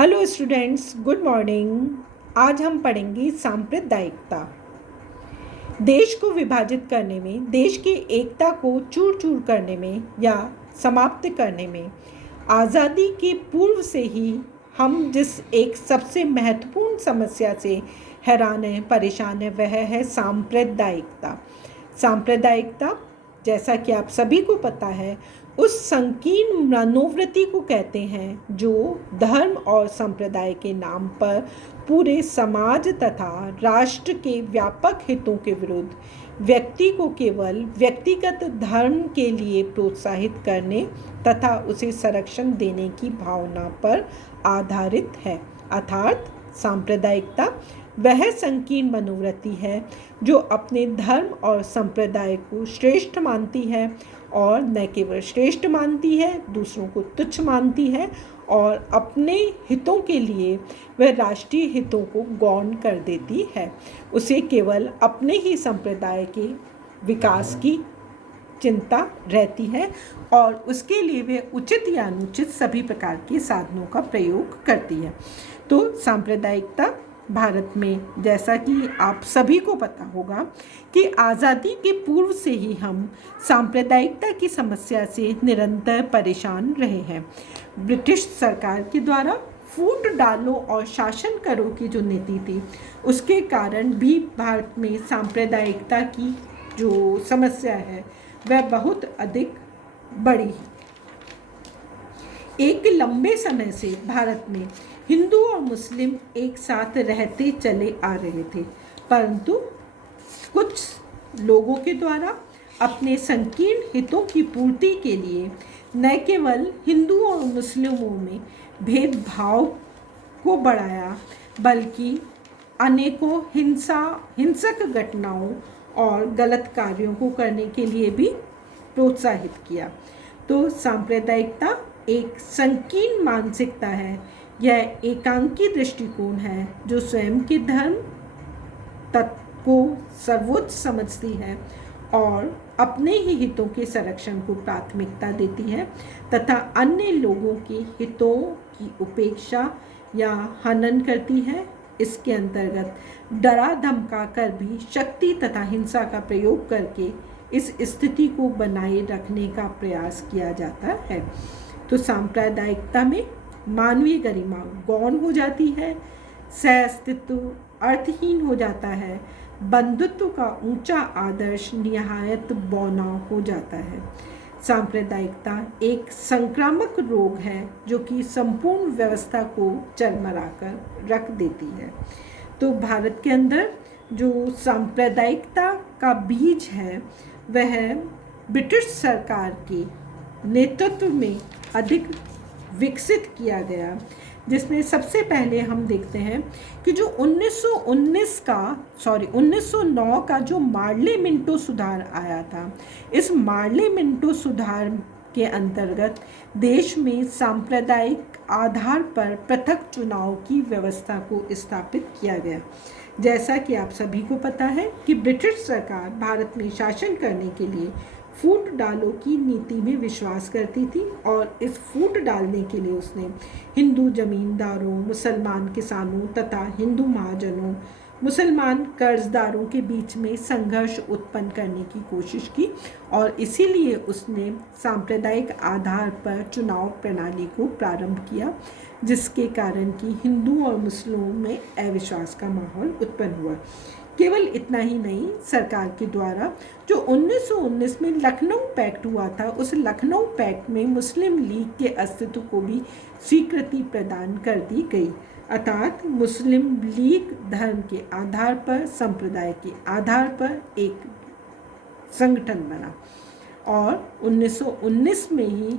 Hello students, good morning. आज हम पढ़ेंगे सांप्रदायिकता। देश को विभाजित करने में, देश की एकता को चूर चूर करने में या समाप्त करने में आज़ादी के पूर्व से ही हम जिस एक सबसे महत्वपूर्ण समस्या से हैरान हैं, परेशान हैं, वह है सांप्रदायिकता। सांप्रदायिकता, जैसा कि आप सभी को पता है, उस संकीर्ण मनोवृत्ति को कहते हैं जो धर्म और संप्रदाय के नाम पर पूरे समाज तथा राष्ट्र के व्यापक हितों के विरुद्ध व्यक्ति को केवल व्यक्तिगत धर्म के लिए प्रोत्साहित करने तथा उसे संरक्षण देने की भावना पर आधारित है। अर्थात सांप्रदायिकता वह संकीर्ण मनोवृत्ति है जो अपने धर्म और संप्रदाय को श्रेष्ठ मानती है और न केवल श्रेष्ठ मानती है, दूसरों को तुच्छ मानती है और अपने हितों के लिए वह राष्ट्रीय हितों को गौण कर देती है। उसे केवल अपने ही संप्रदाय के विकास की चिंता रहती है और उसके लिए वह उचित या अनुचित सभी प्रकार के साधनों का प्रयोग करती है। तो सांप्रदायिकता भारत में, जैसा कि आप सभी को पता होगा कि आज़ादी के पूर्व से ही हम सांप्रदायिकता की समस्या से निरंतर परेशान रहे हैं। ब्रिटिश सरकार के द्वारा फूट डालो और शासन करो की जो नीति थी, उसके कारण भी भारत में सांप्रदायिकता की जो समस्या है वह बहुत अधिक बढ़ी। एक लंबे समय से भारत में हिंदू और मुस्लिम एक साथ रहते चले आ रहे थे, परंतु कुछ लोगों के द्वारा अपने संकीर्ण हितों की पूर्ति के लिए न केवल हिंदुओं और मुस्लिमों में भेदभाव को बढ़ाया, बल्कि अनेकों हिंसक घटनाओं और गलत कार्यों को करने के लिए भी प्रोत्साहित किया। तो सांप्रदायिकता एक संकीर्ण मानसिकता है। यह एकांकी दृष्टिकोण है जो स्वयं के धर्म तत्व को सर्वोच्च समझती है और अपने ही हितों के संरक्षण को प्राथमिकता देती है तथा अन्य लोगों के हितों की उपेक्षा या हनन करती है। इसके अंतर्गत डरा धमका कर भी शक्ति तथा हिंसा का प्रयोग करके इस स्थिति को बनाए रखने का प्रयास किया जाता है। तो सांप्रदायिकता में मानवीय गरिमा गौण हो जाती है, सह अस्तित्व अर्थहीन हो जाता है, बंधुत्व का ऊंचा आदर्श निहायत बौना हो जाता है। सांप्रदायिकता एक संक्रामक रोग है जो कि संपूर्ण व्यवस्था को चरमराकर रख देती है। तो भारत के अंदर जो सांप्रदायिकता का बीज है वह ब्रिटिश सरकार के नेतृत्व में अधिक विकसित किया गया, जिसमें सबसे पहले हम देखते हैं कि जो 1909 का जो मार्ले मिंटो सुधार आया था, इस मार्ले मिंटो सुधार के अंतर्गत देश में सांप्रदायिक आधार पर पृथक चुनाव की व्यवस्था को स्थापित किया गया। जैसा कि आप सभी को पता है कि ब्रिटिश सरकार भारत में शासन करने के लिए फूट डालो की नीति में विश्वास करती थी और इस फूट डालने के लिए उसने हिंदू जमींदारों, मुसलमान किसानों तथा हिंदू महाजनों, मुसलमान कर्जदारों के बीच में संघर्ष उत्पन्न करने की कोशिश की और इसीलिए उसने सांप्रदायिक आधार पर चुनाव प्रणाली को प्रारंभ किया, जिसके कारण कि हिंदू और मुस्लिमों में अविश्वास का माहौल उत्पन्न हुआ। केवल इतना ही नहीं, सरकार के द्वारा जो 1919 में लखनऊ पैक्ट हुआ था, उस लखनऊ पैक्ट में मुस्लिम लीग के अस्तित्व को भी स्वीकृति प्रदान कर दी गई। अर्थात मुस्लिम लीग धर्म के आधार पर, संप्रदाय के आधार पर एक संगठन बना और 1919 में ही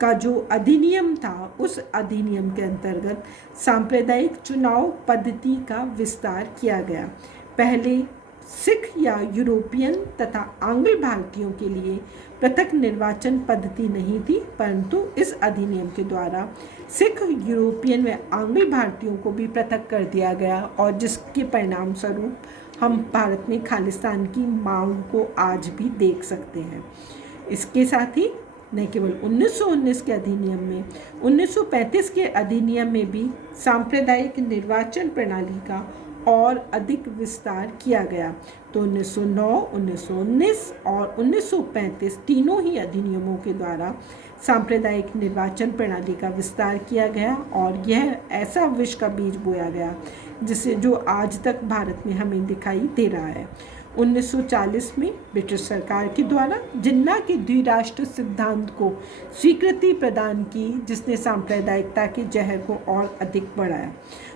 का जो अधिनियम था, उस अधिनियम के अंतर्गत सांप्रदायिक चुनाव पद्धति का विस्तार किया गया। पहले सिख या यूरोपियन तथा आंग्ल भारतीयों के लिए पृथक निर्वाचन पद्धति नहीं थी, परंतु इस अधिनियम के द्वारा सिख, यूरोपियन व आंग्ल भारतीयों को भी पृथक कर दिया गया और जिसके परिणाम स्वरूप हम भारत में खालिस्तान की मांग को आज भी देख सकते हैं। इसके साथ ही न केवल 1919 के अधिनियम में, 1935 के अधिनियम में भी सांप्रदायिक निर्वाचन प्रणाली का और अधिक विस्तार किया गया। तो 1909, 1919 और 1935 तीनों ही अधिनियमों के द्वारा सांप्रदायिक निर्वाचन प्रणाली का विस्तार किया गया और यह ऐसा विष का बीज बोया गया जिसे जो आज तक भारत में हमें दिखाई दे रहा है। 1940 में ब्रिटिश सरकार के द्वारा जिन्ना के द्विराष्ट्र सिद्धांत को स्वीकृति प्रदान की, जिसने सांप्रदायिकता के जहर को और अधिक बढ़ाया।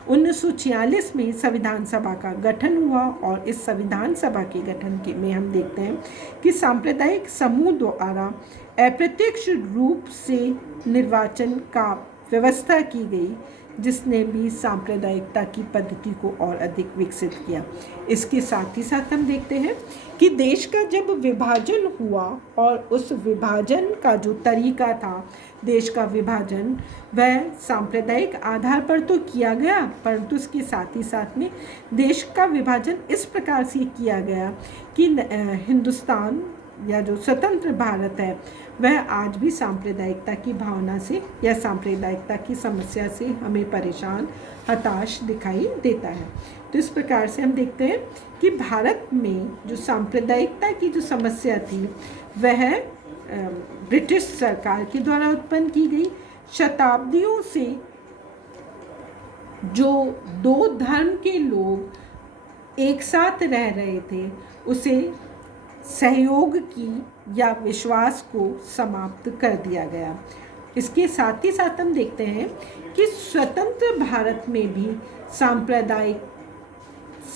1946 में संविधान सभा का गठन हुआ और इस संविधान सभा के गठन के में हम देखते हैं कि सांप्रदायिक समूह द्वारा अप्रत्यक्ष रूप से निर्वाचन का व्यवस्था की गई, जिसने भी सांप्रदायिकता की पद्धति को और अधिक विकसित किया। इसके साथ ही साथ हम देखते हैं कि देश का जब विभाजन हुआ और उस विभाजन का जो तरीका था, देश का विभाजन वह सांप्रदायिक आधार पर तो किया गया, परंतु उसके साथ ही साथ में देश का विभाजन इस प्रकार से किया गया कि हिंदुस्तान या जो स्वतंत्र भारत है वह आज भी सांप्रदायिकता की भावना से या सांप्रदायिकता की समस्या से हमें परेशान, हताश दिखाई देता है। तो इस प्रकार से हम देखते हैं कि भारत में जो सांप्रदायिकता की जो समस्या थी वह ब्रिटिश सरकार के द्वारा उत्पन्न की गई। शताब्दियों से जो दो धर्म के लोग एक साथ रह रहे थे उसे सहयोग की या विश्वास को समाप्त कर दिया गया। इसके साथ ही साथ हम देखते हैं कि स्वतंत्र भारत में भी सांप्रदायिक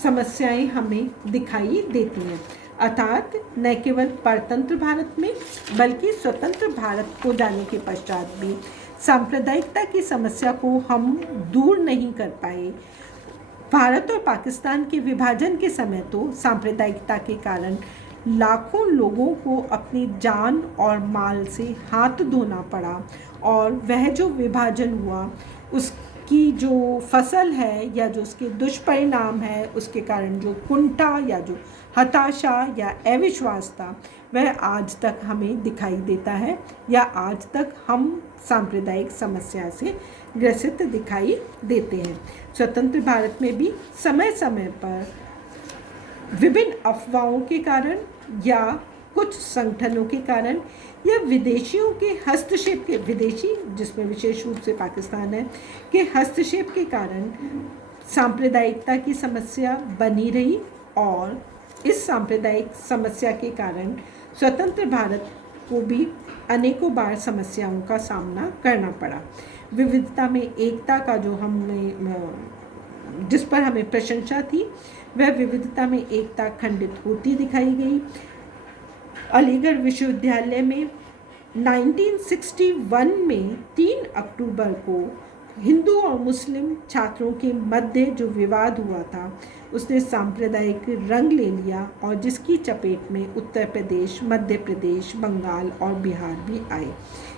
समस्याएं हमें दिखाई देती हैं, अर्थात न केवल परतंत्र भारत में बल्कि स्वतंत्र भारत को जाने के पश्चात भी सांप्रदायिकता की समस्या को हम दूर नहीं कर पाए। भारत और पाकिस्तान के विभाजन के समय तो सांप्रदायिकता के कारण लाखों लोगों को अपनी जान और माल से हाथ धोना पड़ा और वह जो विभाजन हुआ उसकी जो फसल है या जो उसके दुष्परिणाम है, उसके कारण जो कुंठा या जो हताशा या अविश्वास था वह आज तक हमें दिखाई देता है या आज तक हम सांप्रदायिक समस्या से ग्रसित दिखाई देते हैं। स्वतंत्र भारत में भी समय समय पर विभिन्न अफवाहों के कारण या कुछ संगठनों के कारण या विदेशियों के हस्तक्षेप के, विदेशी जिसमें विशेष रूप से पाकिस्तान है, के हस्तक्षेप के कारण सांप्रदायिकता की समस्या बनी रही और इस सांप्रदायिक समस्या के कारण स्वतंत्र भारत को भी अनेकों बार समस्याओं का सामना करना पड़ा। विविधता में एकता का जो जिस पर हमें प्रशंसा थी वह विविधता में एकता खंडित होती दिखाई गई। अलीगढ़ विश्वविद्यालय में 1961 में 3 अक्टूबर को हिंदू और मुस्लिम छात्रों के मध्य जो विवाद हुआ था उसने सांप्रदायिक रंग ले लिया और जिसकी चपेट में उत्तर प्रदेश, मध्य प्रदेश, बंगाल और बिहार भी आए।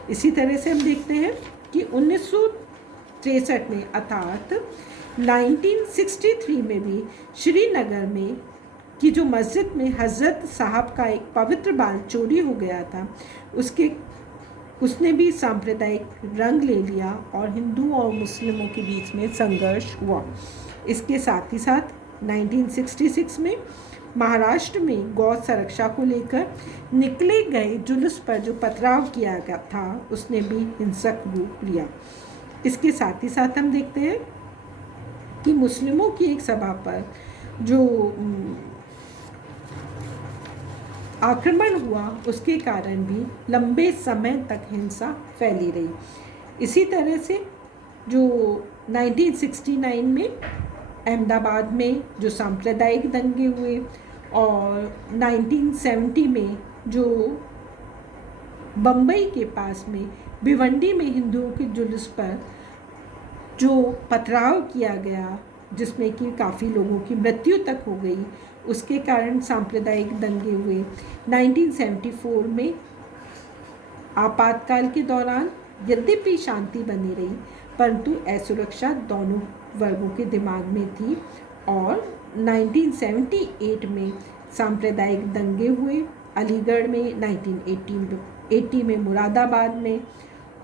इसी तरह से हम देखते हैं कि 1963 में अर्थात 1963 में भी श्रीनगर में की जो मस्जिद में हज़रत साहब का एक पवित्र बाल चोरी हो गया था उसने भी सांप्रदायिक रंग ले लिया और हिंदू और मुस्लिमों के बीच में संघर्ष हुआ। इसके साथ ही साथ 1966 में महाराष्ट्र में गौ संरक्षा को लेकर निकले गए जुलूस पर जो पथराव किया गया था उसने भी हिंसक रूप लिया। इसके साथ ही साथ हम देखते हैं कि मुस्लिमों की एक सभा पर जो आक्रमण हुआ उसके कारण भी लंबे समय तक हिंसा फैली रही। इसी तरह से जो 1969 में अहमदाबाद में जो सांप्रदायिक दंगे हुए और 1970 में जो बम्बई के पास में भिवंडी में हिंदुओं के जुलूस पर जो पथराव किया गया जिसमें कि काफ़ी लोगों की मृत्यु तक हो गई, उसके कारण सांप्रदायिक दंगे हुए। 1974 में आपातकाल के दौरान यद्यपि शांति बनी रही परंतु असुरक्षा दोनों वर्गों के दिमाग में थी और 1978 में सांप्रदायिक दंगे हुए। अलीगढ़ में 1980 1980 में मुरादाबाद में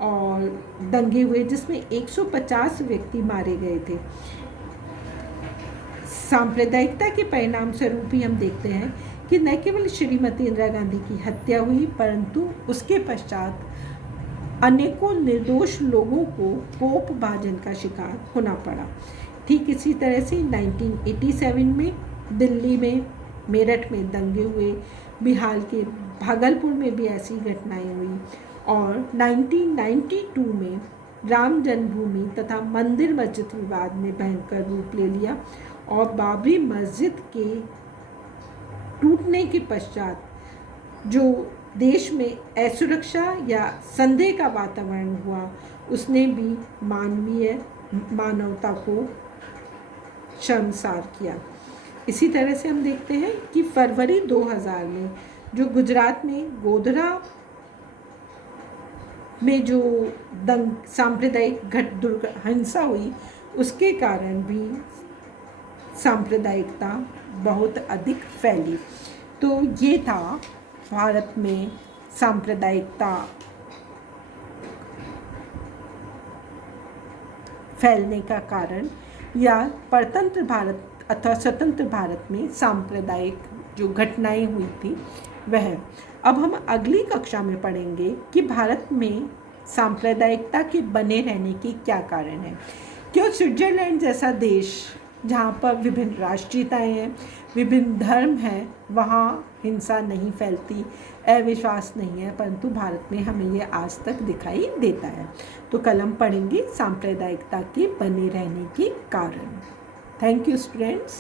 और दंगे हुए जिसमें 150 व्यक्ति मारे गए थे। सांप्रदायिकता के परिणाम स्वरूप ही हम देखते हैं कि न केवल श्रीमती इंदिरा गांधी की हत्या हुई, परंतु उसके पश्चात अनेकों निर्दोष लोगों को कोप भाजन का शिकार होना पड़ा। ठीक इसी तरह से 1987 में दिल्ली में, मेरठ में दंगे हुए, बिहार के भागलपुर में भी ऐसी घटनाएं हुई और 1992 में राम जन्मभूमि तथा मंदिर मस्जिद विवाद ने भयंकर रूप ले लिया और बाबरी मस्जिद के टूटने के पश्चात जो देश में असुरक्षा या संदेह का वातावरण हुआ, उसने भी मानवता को शर्मसार किया। इसी तरह से हम देखते हैं कि फरवरी 2000 में जो गुजरात में गोधरा में जो सांप्रदायिक हिंसा हुई, उसके कारण भी सांप्रदायिकता बहुत अधिक फैली। तो ये था भारत में सांप्रदायिकता फैलने का कारण, या परतंत्र भारत अथवा स्वतंत्र भारत में सांप्रदायिक जो घटनाएं हुई थी वह। अब हम अगली कक्षा में पढ़ेंगे कि भारत में सांप्रदायिकता के बने रहने के क्या कारण हैं। क्यों स्विट्जरलैंड जैसा देश जहाँ पर विभिन्न राष्ट्रीयताएं हैं, विभिन्न धर्म हैं, वहाँ हिंसा नहीं फैलती, अविश्वास नहीं है, परंतु भारत में हमें ये आज तक दिखाई देता है। तो कल हम पढ़ेंगे सांप्रदायिकता के बने रहने के कारण। Thank you students.